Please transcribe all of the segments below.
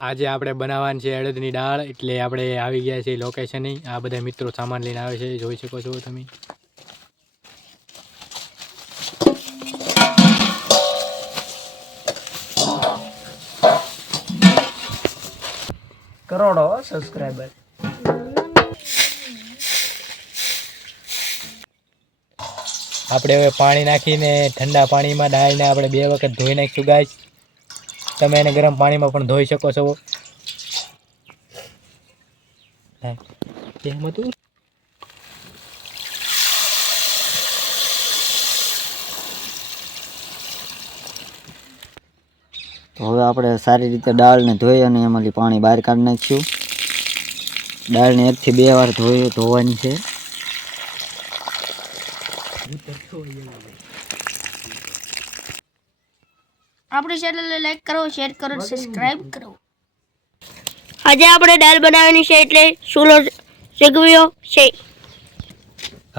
આજે આપણે બનાવવાની છે અડદની દાળ, એટલે આપણે આવી ગયા છીએ લોકેશને. આ બધા મિત્રો સામાન લઈને આવે છે, જોઈ શકો છો તમે. કરોડો સબસ્ક્રાઇબર. આપણે હવે પાણી નાખીને ઠંડા પાણીમાં દાળને આપણે 2 વખત ધોઈ નાખીશું ગાઈસ. તમે એને ગરમ પાણીમાં પણ ધોઈ શકો છો. કેમ હતું? તો હવે આપણે સારી રીતે દાળને ધોઈ અને એમાંથી પાણી બહાર કાઢી નાખીશું. દાળને 1 થી 2 વાર ધોવાની છે. આપણી ચેનલને લાઈક કરો, શેર કરો, સબસ્ક્રાઇબ કરો. આજે આપણે દાળ બનાવવાની છે એટલે ચૂલો સગવ્યો છે.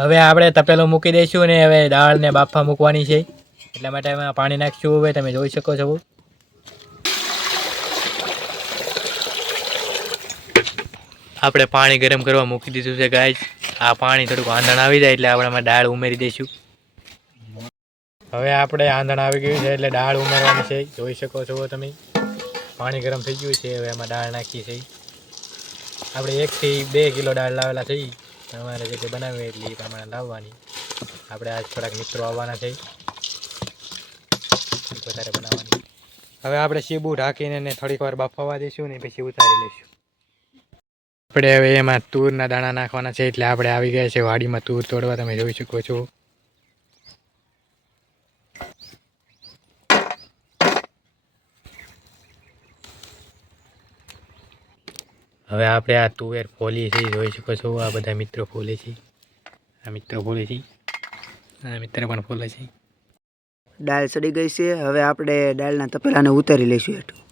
હવે આપણે તપેલું મૂકી દઈશું ને હવે દાળને બાફવા મૂકવાની છે, એટલા માટે એમાં પાણી નાખીશું. હવે તમે જોઈ શકો છો આપણે પાણી ગરમ કરવા મૂકી દીધું છે ગાઈસ. આ પાણી થોડુંક આંધણ આવી જાય એટલે આપણે આમાં દાળ ઉમેરી દઈશું. હવે આપણે આંધણ આવી ગયું છે એટલે દાળ ઉમેરવાની છે, જોઈ શકો છો તમે. પાણી ગરમ થઈ ગયું છે, હવે એમાં દાળ નાખી છે. આપણે 1 થી 2 કિલો દાળ લાવેલા છે, તમારે જે બનાવી એટલી પ્રમાણે લાવવાની. આપણે આજ થોડાક મિત્રો આવવાના છે, વધારે બનાવવાની. હવે આપણે સીબું ઢાંકીને એને થોડીક વાર બાફવા દઈશું ને પછી ઉતારી લઈશું. આપણે હવે એમાં તુરના દાણા નાખવાના છે, એટલે આપણે આવી ગયા છે વાડીમાં તુર તોડવા, તમે જોઈ શકો છો. હવે આપણે આ તુવેર ફોલી છે, જોઈ શકો છો. આ બધા મિત્રો ફોલે છે, આ મિત્રો ફોલે છે, આ મિત્ર પણ ફોલે છે. દાળ સડી ગઈ છે. હવે આપણે દાળના તપેલાને ઉતારી લઈશું હેઠું.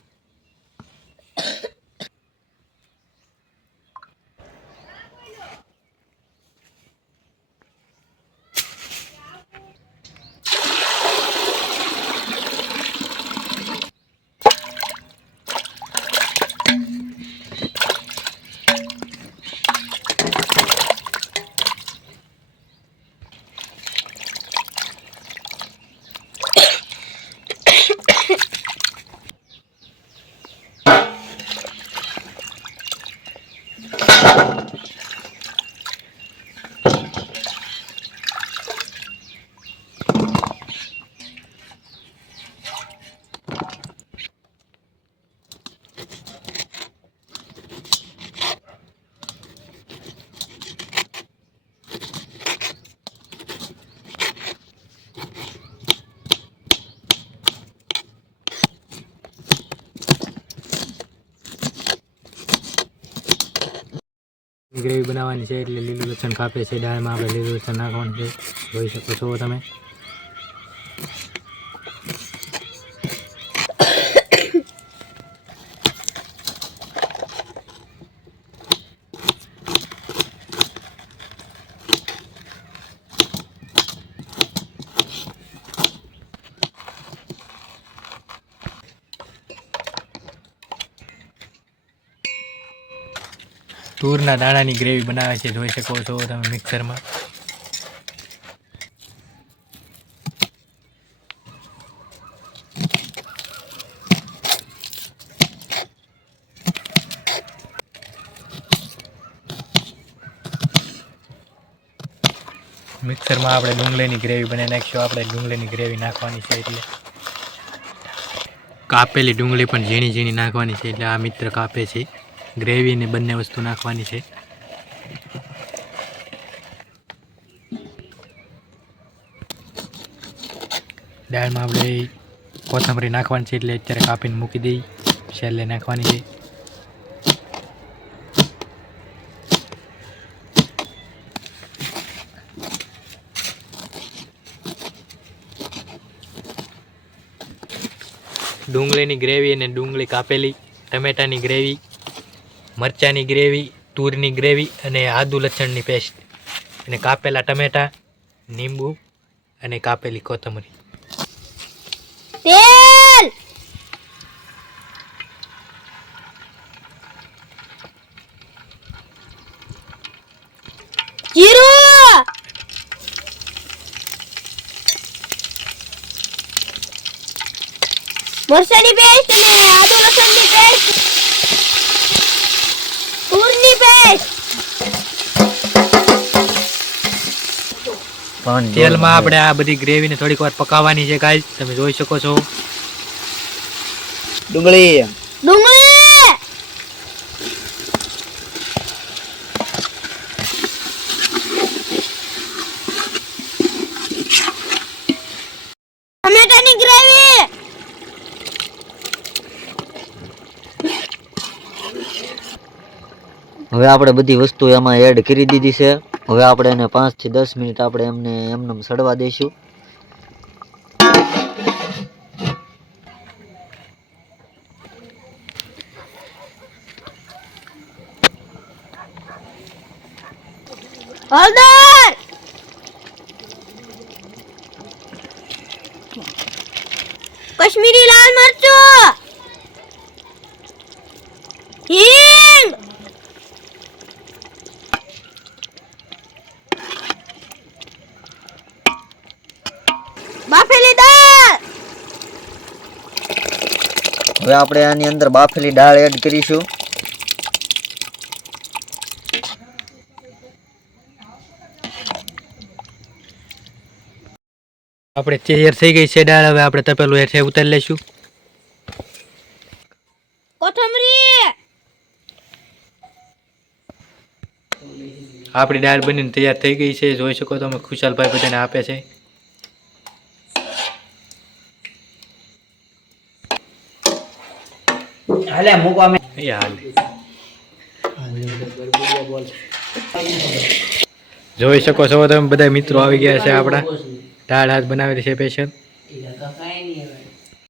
ગ્રેવી બનાવવાની છે એટલે લીલું લસણ કાપે છે. દાળમાં આપણે લીલું લસણ નાખવાનું છે, જોઈ શકો છો તમે. તુરના દાણાની ગ્રેવી બનાવે છે, જોઈ શકો છો તમે મિક્સરમાં. મિક્સરમાં આપણે ડુંગળીની ગ્રેવી બનાવી નાખીશું. આપણે ડુંગળીની ગ્રેવી નાખવાની છે એટલે કાપેલી ડુંગળી પણ ઝીણી ઝીણી નાખવાની છે, એટલે આ મિત્ર કાપે છે. ગ્રેવી ને બંને વસ્તુ નાખવાની છે. દાળમાં આપણે કોથમરી નાખવાની છે, એટલે અત્યારે કાપીને મૂકી દઈ. છેલ્લે નાખવાની છે. ડુંગળીની ગ્રેવી અને ડુંગળી કાપેલી, ટમેટાની ગ્રેવી, મરચાંની ગ્રેવી, તુરની ગ્રેવી અને આદુ લસણની પેસ્ટ અને કાપેલા ટમેટા, લીંબુ અને કાપેલી કોથમરી. તેલ જીરું, મરચાની પેસ્ટ અને આદુ લસણની પેસ્ટ, તૂરની પેસ્ટ. પાણી તેલમાં આપણે આ બધી ગ્રેવીને થોડીક વાર પકાવવાની છે ગાઈસ, તમે જોઈ શકો છો. ડુંગળી, ડુંગળી, ટમેટાની ગ્રેવી, હવે આપણે બધી વસ્તુ એમાં એડ કરી દીધી છે. હવે આપણે એને 5 થી 10 મિનિટ આપણે એમને એમનેમ સડવા દઈશું. હળદર, કશ્મીરી લાલ મરચું, હિંગ, બાફેલી દાળ, હવે આપણે આની અંદર બાફેલી દાળ એડ કરીશું. આપણે તૈયાર થઈ ગઈ છે દાળ. હવે આપણે તપેલું હેઠે ઉતારી લઈશું. કોથમરી, આપણી દાળ બનીને તૈયાર થઈ ગઈ છે, જોઈ શકો તમે. ખુશાલભાઈ બધાને આપે છે. હાલે મૂકવા મે એ હાલ જોઈ શકો છો તમે, બધા મિત્રો આવી ગયા છે આપણા. દાળ હાથ બનાવેલી છે સ્પેશિયલ.